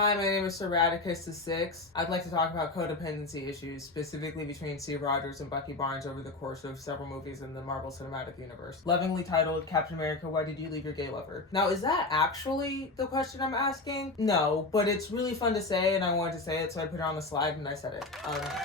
Hi, my name is Sir Radicus the Sixth. I'd like to talk about codependency issues, specifically between Steve Rogers and Bucky Barnes over the course of several movies in the Marvel Cinematic Universe. Lovingly titled, Captain America, Why Did You Leave Your Gay Lover? Now, is that actually the question I'm asking? No, but it's really fun to say, and I wanted to say it, so I put it on the slide and I said it.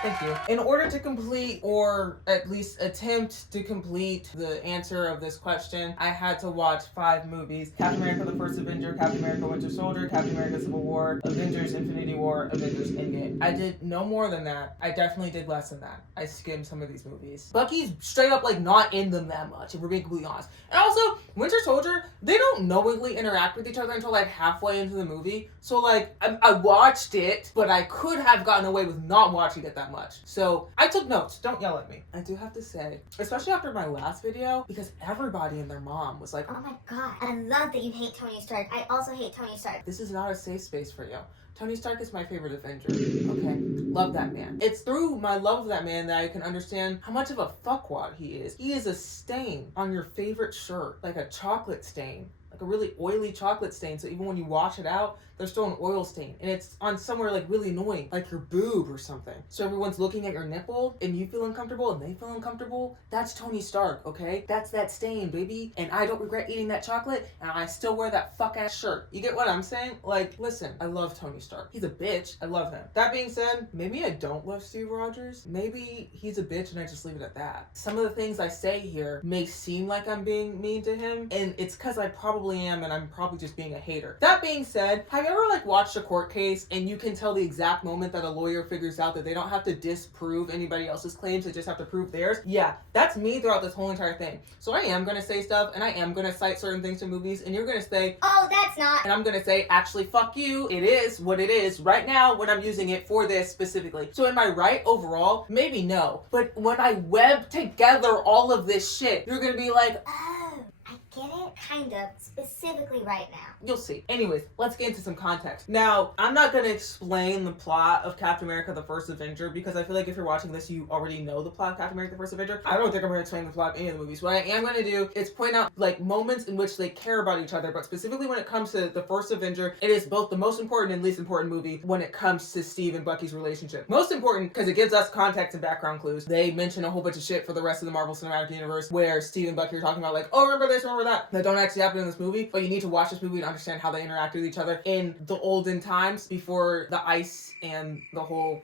Thank you. In order to complete, or at least attempt to complete the answer of this question, I had to watch 5 movies. Captain America the First Avenger, Captain America Winter Soldier, Captain America Civil War, Avengers Infinity War, Avengers Endgame. I did no more than that. I definitely did less than that. I skimmed some of these movies. Bucky's straight up like not in them that much, if we're being completely honest. And also, Winter Soldier, they don't knowingly interact with each other until like halfway into the movie. So like, I watched it, but I could have gotten away with not watching it that much. So I took notes. Don't yell at me. I do have to say, especially after my last video, because everybody and their mom was like, oh my god, I love that you hate Tony Stark. I also hate Tony Stark. This is not a safe space for you. Tony Stark is my favorite Avenger. Okay? Love that man. It's through my love of that man that I can understand how much of a fuckwad he is. He is a stain on your favorite shirt, like a chocolate stain. Like a really oily chocolate stain, so even when you wash it out, there's still an oil stain. And it's on somewhere like really annoying, like your boob or something. So everyone's looking at your nipple, and you feel uncomfortable, and they feel uncomfortable. That's Tony Stark, okay? That's that stain, baby. And I don't regret eating that chocolate, and I still wear that fuck-ass shirt. You get what I'm saying? Like, listen, I love Tony Stark. He's a bitch. I love him. That being said, maybe I don't love Steve Rogers. Maybe he's a bitch, and I just leave it at that. Some of the things I say here may seem like I'm being mean to him, and it's because I probably am, and I'm probably just being a hater. That being said, have you ever like watched a court case and you can tell the exact moment that a lawyer figures out that they don't have to disprove anybody else's claims, they just have to prove theirs? Yeah, that's me throughout this whole entire thing. So I am gonna say stuff, and I am gonna cite certain things in movies, and you're gonna say, oh, that's not. And I'm gonna say, actually, fuck you. It is what it is right now when I'm using it for this specifically. So am I right overall? Maybe no. But when I web together all of this shit, you're gonna be like, oh, I get it, kind of, specifically right now. You'll see. Anyways, let's get into some context. Now, I'm not going to explain the plot of Captain America the First Avenger, because I feel like if you're watching this, you already know the plot of Captain America the First Avenger. I don't think I'm going to explain the plot of any of the movies. What I am going to do is point out like moments in which they care about each other, but specifically when it comes to the First Avenger, it is both the most important and least important movie when it comes to Steve and Bucky's relationship. Most important because it gives us context and background clues. They mention a whole bunch of shit for the rest of the Marvel Cinematic Universe where Steve and Bucky are talking about like, oh, remember this, remember that don't actually happen in this movie, but you need to watch this movie to understand how they interact with each other in the olden times before the ice and the whole...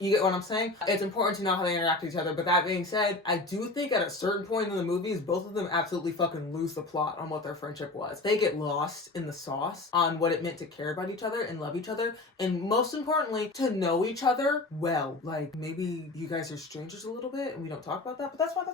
You get what I'm saying? It's important to know how they interact with each other, but that being said, I do think at a certain point in the movies, both of them absolutely fucking lose the plot on what their friendship was. They get lost in the sauce on what it meant to care about each other and love each other, and most importantly, to know each other well. Like, maybe you guys are strangers a little bit, and we don't talk about that, but that's fine.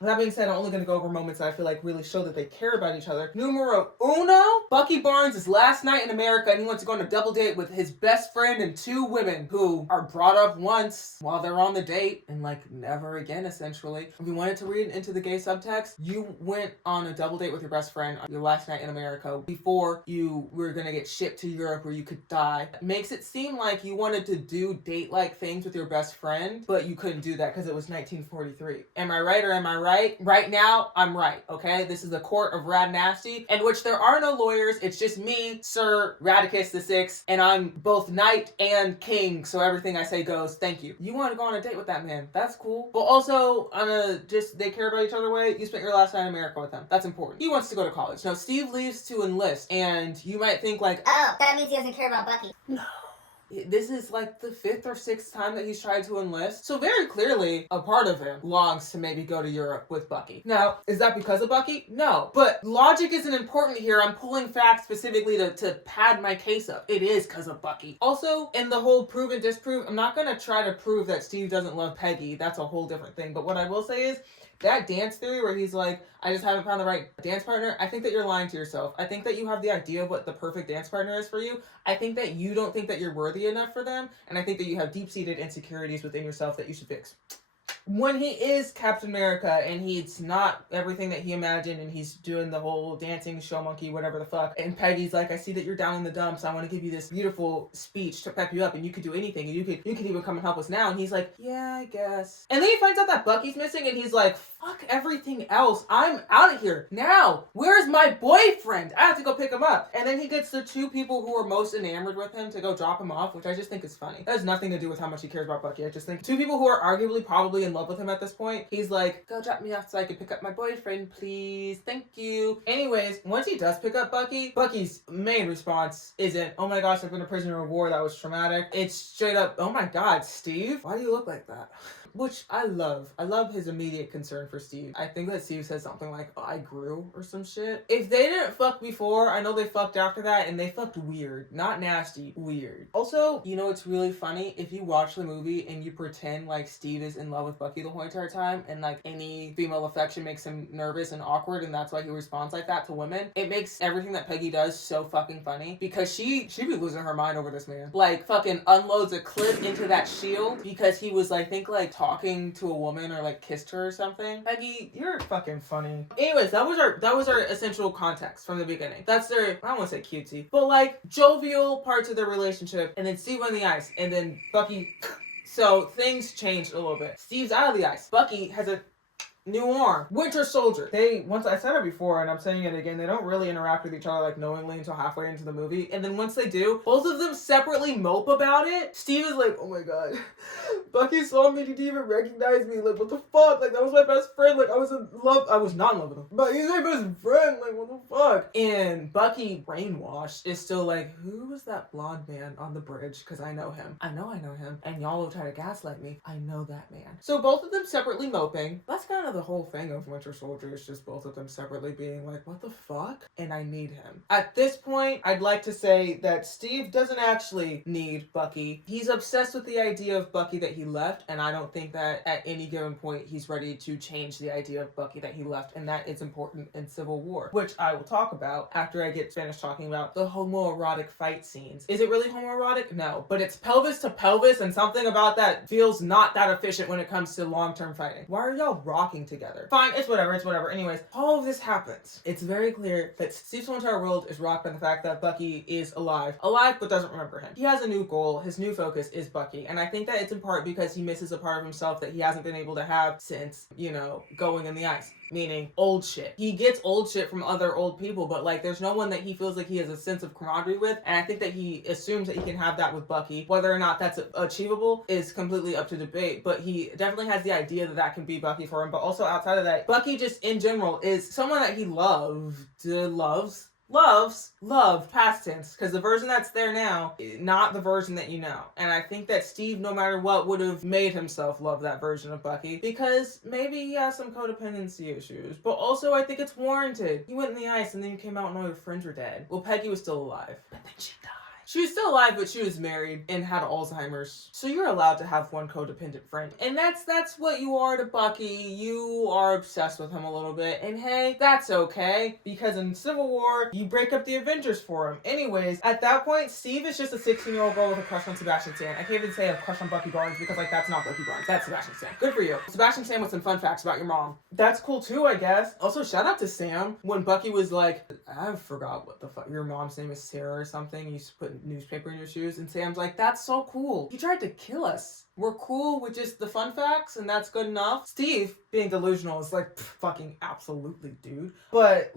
That being said, I'm only gonna go over moments that I feel like really show that they care about each other. Numero uno, Bucky Barnes' last night in America, and he wants to go on a double date with his best friend and 2 women who are brought up once while they're on the date and like never again, essentially. If you wanted to read into the gay subtext, you went on a double date with your best friend on your last night in America before you were gonna get shipped to Europe where you could die. It makes it seem like you wanted to do date-like things with your best friend, but you couldn't do that because it was 1943. Am I right or am I right? Right now, I'm right, okay? This is the court of Rad Nasty, in which there are no lawyers. It's just me, Sir Radicus the Sixth, and I'm both knight and king, so everything I say goes. Thank you. You want to go on a date with that man. That's cool. But also, on a just they care about each other way, you spent your last night in America with him. That's important. He wants to go to college. Now, Steve leaves to enlist, and you might think like, oh, that means he doesn't care about Bucky. No. This is like the 5th or 6th time that he's tried to enlist. So very clearly, a part of him longs to maybe go to Europe with Bucky. Now, is that because of Bucky? No. But logic isn't important here. I'm pulling facts specifically to pad my case up. It is because of Bucky. Also, in the whole prove and disprove, I'm not going to try to prove that Steve doesn't love Peggy. That's a whole different thing. But what I will say is, that dance theory where he's like, I just haven't found the right dance partner, I think that you're lying to yourself. I think that you have the idea of what the perfect dance partner is for you. I think that you don't think that you're worthy enough for them, and I think that you have deep-seated insecurities within yourself that you should fix. when he is Captain America and he's not everything that he imagined and he's doing the whole dancing show monkey, whatever the fuck, and Peggy's like, I see that you're down in the dumps, I want to give you this beautiful speech to pep you up, and you could do anything, and you could even come and help us now. And he's like, yeah, I guess. And then he finds out that Bucky's missing, and he's like, fuck everything else, I'm out of here now. Where's my boyfriend? I have to go pick him up. And then he gets the two people who are most enamored with him to go drop him off, which I just think is funny. That has nothing to do with how much he cares about Bucky. I just think two people who are arguably probably in love with him at this point. He's like, go drop me off so I can pick up my boyfriend, please. Thank you. Anyways, once he does pick up Bucky, Bucky's main response isn't, oh my gosh, I've been a prisoner of war, that was traumatic. It's straight up, oh my god, Steve, why do you look like that? Which I love. I love his immediate concern for Steve. I think that Steve says something like, oh, I grew or some shit. If they didn't fuck before, I know they fucked after that, and they fucked weird. Not nasty, weird. Also, you know, it's really funny if you watch the movie and you pretend like Steve is in love with Bucky the whole entire time, and like any female affection makes him nervous and awkward, and that's why he responds like that to women. It makes everything that Peggy does so fucking funny, because she be losing her mind over this man. Like, fucking unloads a clip into that shield because he was, I think, like, talking to a woman or like kissed her or something. Peggy, you're fucking funny. Anyways, that was our essential context from the beginning. That's their, I don't want to say cutesy, but like jovial parts of their relationship, and then Steve on the ice, and then Bucky. So things changed a little bit. Steve's out of the ice. Bucky has a new arm. Winter Soldier. Once I said it before and I'm saying it again, they don't really interact with each other like knowingly until halfway into the movie. And then once they do, both of them separately mope about it. Steve is like, oh my god, Bucky saw me, didn't even recognize me. Like, what the fuck? Like, that was my best friend. Like, I was in love. I was not in love with him, but he's my best friend. Like, what the fuck? And Bucky, brainwashed, is still like, who was that blonde man on the bridge? Because I know him. I know him. And y'all will try to gaslight me. I know that man. So both of them separately moping. That's kind of the whole thing of Winter Soldier, is just both of them separately being like, what the fuck? And I need him. At this point, I'd like to say that Steve doesn't actually need Bucky. He's obsessed with the idea of Bucky that he left, and I don't think that at any given point he's ready to change the idea of Bucky that he left, and that is important in Civil War, which I will talk about after I get finished talking about the homoerotic fight scenes. Is it really homoerotic? No, but it's pelvis to pelvis, and something about that feels not that efficient when it comes to long-term fighting. Why are y'all rocking together? Fine, it's whatever. Anyways, all of this happens. It's very clear that Steve's whole entire world is rocked by the fact that Bucky is alive but doesn't remember him. He has a new goal. His new focus is Bucky, and I think that it's in part because he misses a part of himself that he hasn't been able to have since, going in the ice. Meaning old shit. He gets old shit from other old people, but like there's no one that he feels like he has a sense of camaraderie with, and I think that he assumes that he can have that with Bucky. Whether or not that's achievable is completely up to debate, but he definitely has the idea that can be Bucky for him. But also outside of that, Bucky just in general is someone that he loved, past tense, because the version that's there now, not the version that you know. And I think that Steve, no matter what, would have made himself love that version of Bucky, because maybe he has some codependency issues, but also I think it's warranted. He went in the ice and then you came out and all your friends were dead. Well, Peggy was still alive, but then she died. She was still alive, but she was married and had Alzheimer's. So you're allowed to have one codependent friend. And that's what you are to Bucky. You are obsessed with him a little bit. And hey, that's okay. Because in Civil War, you break up the Avengers for him. Anyways, at that point, Steve is just a 16-year-old girl with a crush on Sebastian Stan. I can't even say a crush on Bucky Barnes because, that's not Bucky Barnes. That's Sebastian Stan. Good for you. Sebastian Stan with some fun facts about your mom. That's cool too, I guess. Also, shout out to Sam when Bucky was like, I forgot what the fuck. Your mom's name is Sarah or something. You put newspaper in your shoes, and Sam's like, that's so cool. You tried to kill us. We're cool with just the fun facts, and that's good enough. Steve, being delusional, is like, fucking absolutely, dude. But,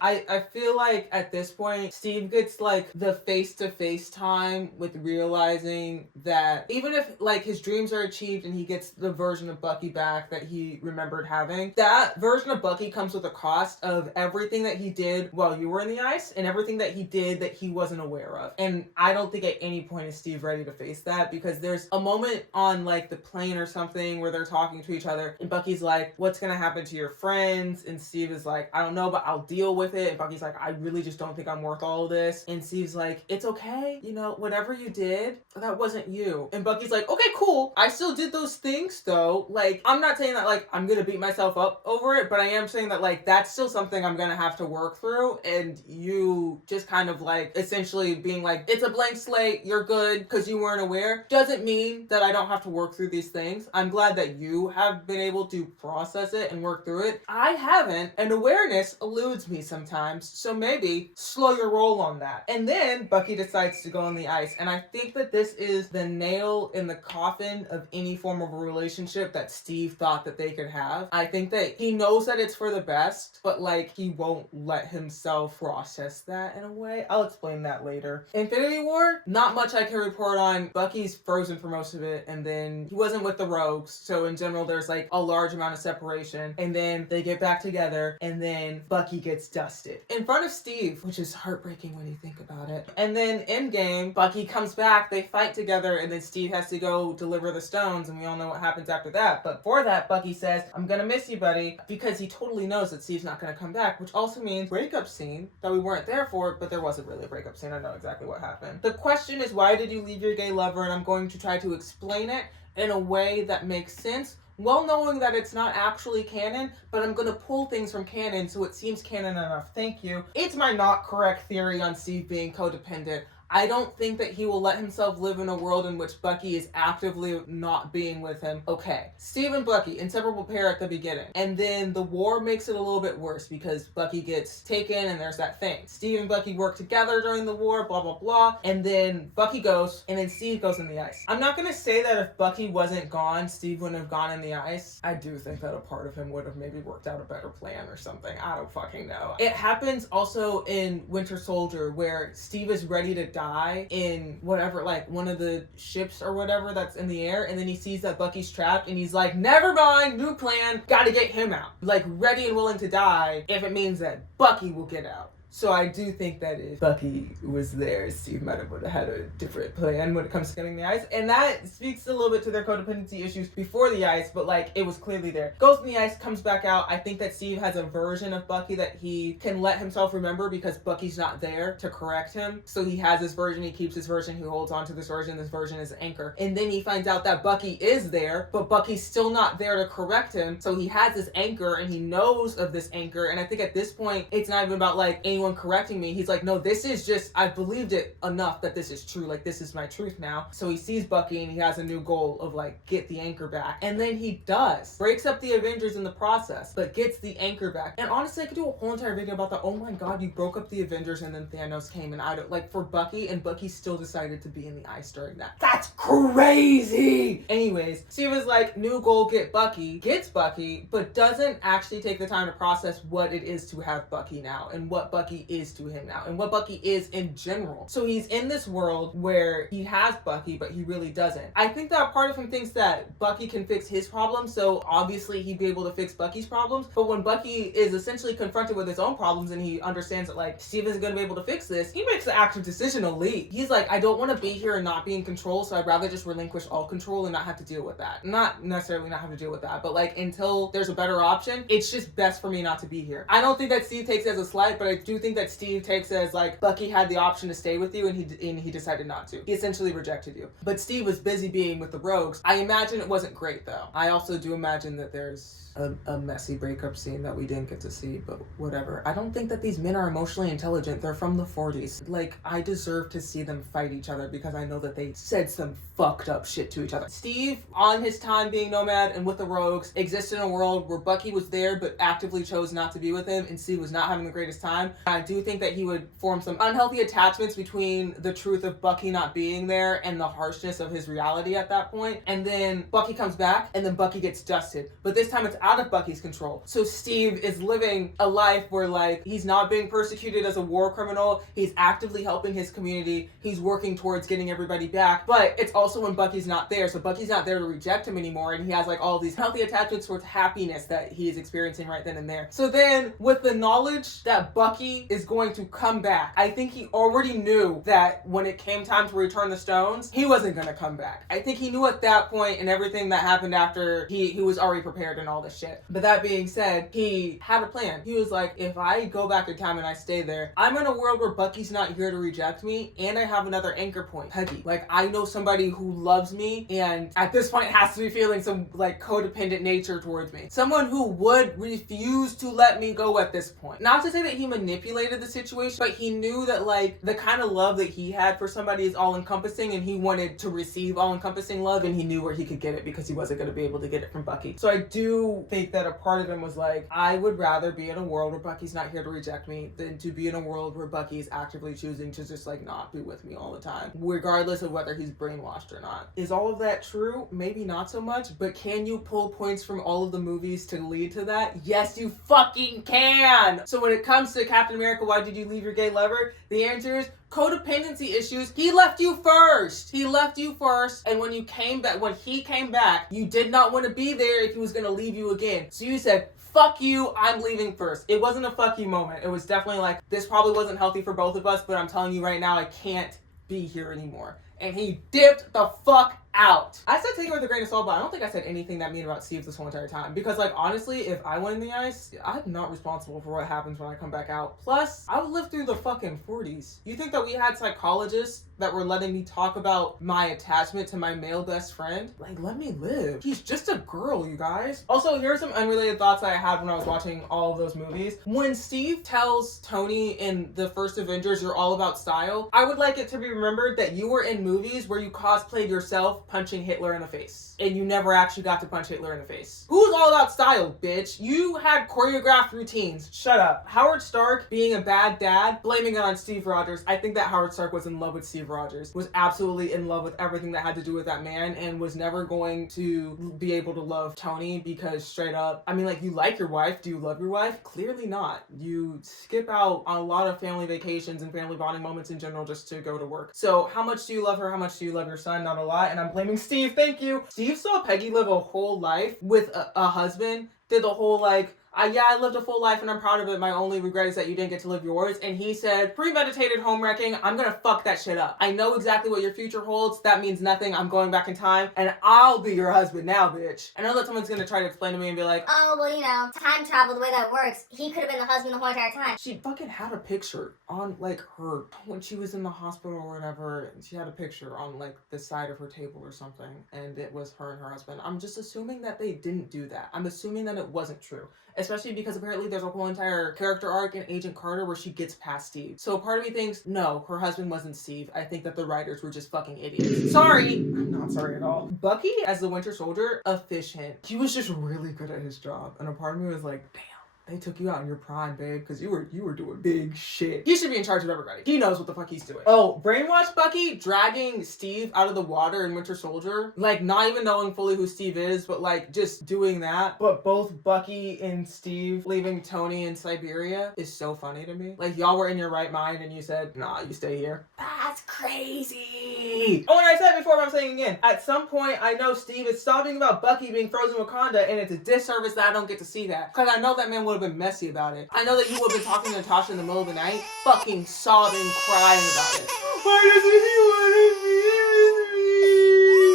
I feel like at this point, Steve gets, the face-to-face time with realizing that even if, his dreams are achieved and he gets the version of Bucky back that he remembered having, that version of Bucky comes with a cost of everything that he did while you were in the ice and everything that he did that he wasn't aware of. And I don't think at any point is Steve ready to face that, because there's a moment on the plane or something where they're talking to each other and Bucky's like, like, what's gonna happen to your friends? And Steve is like, I don't know, but I'll deal with it. And Bucky's like, I really just don't think I'm worth all of this. And Steve's like, it's okay. You know, whatever you did, that wasn't you. And Bucky's like, okay, cool. I still did those things though. Like, I'm not saying that like I'm gonna beat myself up over it, but I am saying that like that's still something I'm gonna have to work through. And you just kind of like essentially being like, it's a blank slate, you're good because you weren't aware, doesn't mean that I don't have to work through these things. I'm glad that you have been able to process it and work through it. I haven't, and awareness eludes me sometimes, so maybe slow your roll on that. And then Bucky decides to go on the ice, and I think that this is the nail in the coffin of any form of a relationship that Steve thought that they could have. I think that he knows that it's for the best, but like he won't let himself process that in a way. I'll explain that later. Infinity War, not much I can report on. Bucky's frozen for most of it, and then he wasn't with the Rogues, so in general there's like a large amount of separation, and then they get back together, and then Bucky gets dusted in front of Steve, which is heartbreaking when you think about it. And then Endgame, Bucky comes back, they fight together, and then Steve has to go deliver the stones, and we all know what happens after that. But for that, Bucky says, I'm gonna miss you, buddy, because he totally knows that Steve's not gonna come back, which also means breakup scene that we weren't there for, but there wasn't really a breakup scene. I know exactly what happened. The question is, why did you leave your gay lover? And I'm going to try to explain it in a way that makes sense, well knowing that it's not actually canon, but I'm going to pull things from canon so it seems canon enough. Thank you. It's my not correct theory on Steve being codependent. I don't think that he will let himself live in a world in which Bucky is actively not being with him. Okay, Steve and Bucky, inseparable pair at the beginning. And then the war makes it a little bit worse because Bucky gets taken and there's that thing. Steve and Bucky work together during the war, blah, blah, blah. And then Bucky goes, and then Steve goes in the ice. I'm not going to say that if Bucky wasn't gone, Steve wouldn't have gone in the ice. I do think that a part of him would have maybe worked out a better plan or something. I don't fucking know. It happens also in Winter Soldier where Steve is ready to die in whatever, like one of the ships or whatever that's in the air, and then he sees that Bucky's trapped and he's like, never mind, new plan, gotta get him out. Like ready and willing to die if it means that Bucky will get out. So I do think that if Bucky was there, Steve might have had a different plan when it comes to getting the ice. And that speaks a little bit to their codependency issues before the ice, but like it was clearly there. Goes in the ice, comes back out. I think that Steve has a version of Bucky that he can let himself remember because Bucky's not there to correct him. So he has this version, he keeps his version, he holds on to this version is an anchor. And then he finds out that Bucky is there, but Bucky's still not there to correct him. So he has this anchor and he knows of this anchor. And I think at this point, it's not even about like anyone correcting me. He's like, no, this is just, I've believed it enough that this is true. Like, this is my truth now. So he sees Bucky and he has a new goal of like, get the anchor back. And then he does. Breaks up the Avengers in the process, but gets the anchor back. And honestly, I could do a whole entire video about that. Oh my god, you broke up the Avengers and then Thanos came, and I don't, like, for Bucky, and Bucky still decided to be in the ice during that. That's crazy! Anyways, Steve is like, new goal, get Bucky. Gets Bucky, but doesn't actually take the time to process what it is to have Bucky now, and what Bucky is to him now, and what Bucky is in general. So he's in this world where he has Bucky, but he really doesn't. I think that part of him thinks that Bucky can fix his problems, so obviously he'd be able to fix Bucky's problems. But when Bucky is essentially confronted with his own problems and he understands that like Steve isn't gonna be able to fix this, he makes the active decision to leave. He's like, I don't want to be here and not be in control, so I'd rather just relinquish all control and not have to deal with that. Not necessarily not have to deal with that, but like until there's a better option, it's just best for me not to be here. I don't think that Steve takes it as a slight, but I do think that Steve takes it as like Bucky had the option to stay with you and he decided not to. He essentially rejected you. But Steve was busy being with the Rogues. I imagine it wasn't great though. I also do imagine that there's a messy breakup scene that we didn't get to see, but whatever. I don't think that these men are emotionally intelligent. They're from the 40s. Like, I deserve to see them fight each other because I know that they said some fucked up shit to each other. Steve, on his time being Nomad and with the Rogues, existed in a world where Bucky was there but actively chose not to be with him, and Steve was not having the greatest time. I do think that he would form some unhealthy attachments between the truth of Bucky not being there and the harshness of his reality at that point. And then Bucky comes back, and then Bucky gets dusted. But this time it's out of Bucky's control. So Steve is living a life where like he's not being persecuted as a war criminal. He's actively helping his community. He's working towards getting everybody back. But it's also when Bucky's not there. So Bucky's not there to reject him anymore. And he has like all these healthy attachments towards happiness that he is experiencing right then and there. So then with the knowledge that Bucky Bucky is going to come back. I think he already knew that when it came time to return the stones, he wasn't going to come back. I think he knew at that point, and everything that happened after, he was already prepared and all this shit. But that being said, he had a plan. He was like, if I go back in time and I stay there, I'm in a world where Bucky's not here to reject me, and I have another anchor point, Peggy. Like, I know somebody who loves me, and at this point has to be feeling some like codependent nature towards me. Someone who would refuse to let me go at this point. Not to say that he manipulated the situation, but he knew that like the kind of love that he had for somebody is all encompassing, and he wanted to receive all encompassing love, and he knew where he could get it because he wasn't going to be able to get it from Bucky. So I do think that a part of him was like, I would rather be in a world where Bucky's not here to reject me than to be in a world where Bucky is actively choosing to just like not be with me all the time, regardless of whether he's brainwashed or not. Is all of that true? Maybe not so much, but can you pull points from all of the movies to lead to that? Yes, you fucking can! So when it comes to Captain America, why did you leave your gay lover? The answer is codependency issues. He left you first. He left you first. And when he came back, you did not want to be there if he was going to leave you again. So you said, fuck you, I'm leaving first. It wasn't a fuck you moment. It was definitely like, this probably wasn't healthy for both of us, but I'm telling you right now, I can't be here anymore. And he dipped the fuck out. I said take it with a grain of salt, but I don't think I said anything that mean about Steve this whole entire time. Because like honestly, if I went in the ice, I'm not responsible for what happens when I come back out. Plus, I lived through the fucking 40s. You think that we had psychologists that were letting me talk about my attachment to my male best friend? Like, let me live. He's just a girl, you guys. Also, here are some unrelated thoughts that I had when I was watching all of those movies. When Steve tells Tony in the first Avengers, you're all about style, I would like it to be remembered that you were in movies where you cosplayed yourself punching Hitler in the face. And you never actually got to punch Hitler in the face. Who's all about style, bitch? You had choreographed routines. Shut up. Howard Stark being a bad dad, blaming it on Steve Rogers. I think that Howard Stark was in love with Steve Rogers, was absolutely in love with everything that had to do with that man, and was never going to be able to love Tony because straight up, I mean, like, you like your wife. Do you love your wife? Clearly not. You skip out on a lot of family vacations and family bonding moments in general just to go to work. So how much do you love her? How much do you love your son? Not a lot. And I'm blaming Steve. Thank you. Steve saw Peggy live a whole life with a husband, did the whole like, I lived a full life and I'm proud of it. My only regret is that you didn't get to live yours. And he said, premeditated home wrecking. I'm gonna fuck that shit up. I know exactly what your future holds. That means nothing. I'm going back in time and I'll be your husband now, bitch. I know that someone's gonna try to explain to me and be like, oh, well, you know, time travel, the way that works, he could have been the husband the whole entire time. She fucking had a picture on like her, when she was in the hospital or whatever, she had a picture on like the side of her table or something. And it was her and her husband. I'm just assuming that they didn't do that. I'm assuming that it wasn't true. Especially because apparently there's a whole entire character arc in Agent Carter where she gets past Steve. So part of me thinks, no, her husband wasn't Steve. I think that the writers were just fucking idiots. Sorry! I'm not sorry at all. Bucky, as the Winter Soldier, efficient. He was just really good at his job. And a part of me was like, damn. They took you out in your prime, babe, because you were doing big shit. He should be in charge of everybody. He knows what the fuck he's doing. Oh, brainwash Bucky dragging Steve out of the water in Winter Soldier. Like, not even knowing fully who Steve is, but like, just doing that. But both Bucky and Steve leaving Tony in Siberia is so funny to me. Like, y'all were in your right mind and you said, nah, you stay here. That's crazy. Oh, and I said before, but I'm saying again, at some point, I know Steve is sobbing about Bucky being frozen in Wakanda, and it's a disservice that I don't get to see that. Because I know that man would have been messy about it. I know that you would have been talking to Natasha in the middle of the night, fucking sobbing, crying about it. Why doesn't he want to be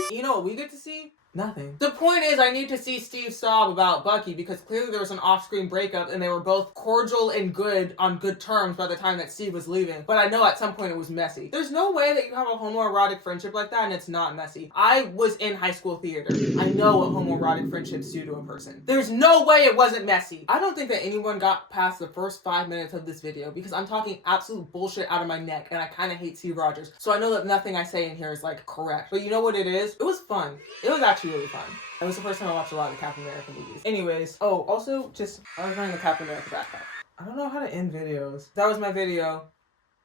with me? You know what we get to see? Nothing. The point is, I need to see Steve sob about Bucky because clearly there was an off-screen breakup and they were both cordial and good on good terms by the time that Steve was leaving. But I know at some point it was messy. There's no way that you have a homoerotic friendship like that and it's not messy. I was in high school theater. I know what homoerotic friendships do to a person. There's no way it wasn't messy. I don't think that anyone got past the first 5 minutes of this video because I'm talking absolute bullshit out of my neck and I kind of hate Steve Rogers. So I know that nothing I say in here is like correct. But you know what it is? It was fun. It was actually really fun. It was the first time I watched a lot of Captain America movies. Anyways, oh, also, just, I was wearing the Captain America backpack. I don't know how to end videos. That was my video.